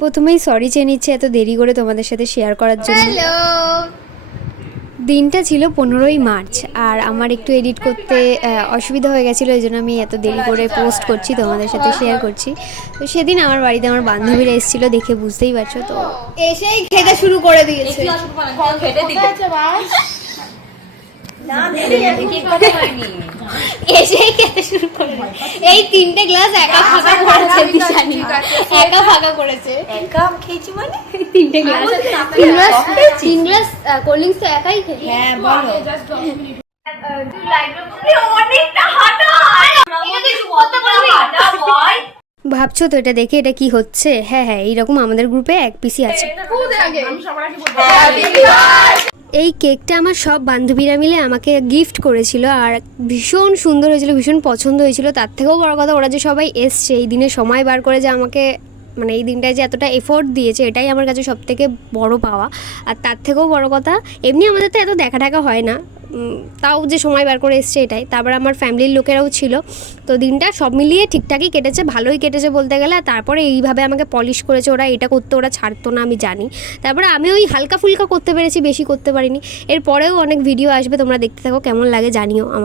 প্রথমেই সরি চেয়ে নিচ্ছে এত দেরি করে তোমাদের সাথে শেয়ার করার জন্য। হ্যালো, দিনটা ছিল 15ই মার্চ, আর আমার একটু এডিট করতে অসুবিধা হয়ে গেছিলো, এই জন্য আমি এত দেরি করে পোস্ট করছি, তোমাদের সাথে শেয়ার করছি। তো সেদিন আমার বাড়িতে আমার বান্ধবীরা এসেছিলো, দেখে বুঝতেই পারছো। তো এসেই খেতে শুরু করে দিয়েছে। এসেই খেতে শুরু করে এই 3টে গ্লাস একা ফাঁকা করেছে, দিশানি একা ফাঁকা করেছে। একা খেয়েছি মানে 3টে গ্লাস, 3 গ্লাস কোল্ড ড্রিঙ্কস তো একাই খেয়েছে। হ্যাঁ বলো ভাবছো তো এটা দেখে এটা কি হচ্ছে? হ্যাঁ হ্যাঁ, এইরকম আমাদের গ্রুপে এক পিসি আছে। এই কেকটা আমার সব বান্ধবীরা মিলে আমাকে গিফট করেছিল, আর ভীষণ সুন্দর হয়েছিল, ভীষণ পছন্দ হয়েছিল। তার থেকেও বড় কথা, ওরা যে সবাই এসছে এই দিনে সময় বার করে, যে আমাকে মানে এই দিনটায় যে এতটা এফোর্ট দিয়েছে, এটাই আমার কাছে সবথেকে বড় পাওয়া। আর তার থেকেও বড় কথা, এমনি আমাদের তো এত দেখা টাকা হয় না, তাও যে সময় বার করে এসছে এটাই। তারপর আমার ফ্যামিলির লোকেরাও ছিল, তো দিনটা সব মিলিয়ে ঠিকঠাকই কেটেছে, ভালোই কেটেছে বলতে গেলে। আর তারপরে এইভাবে আমাকে পলিশ করেছে ওরা, এটা করতে ওরা ছাড়তো না আমি জানি। তারপরে আমি ওই হালকা ফুলকা করতে পেরেছি, বেশি করতে পারিনি। এরপরেও অনেক ভিডিও আসবে, তোমরা দেখতে থাকো, কেমন লাগে জানিও আমাকে।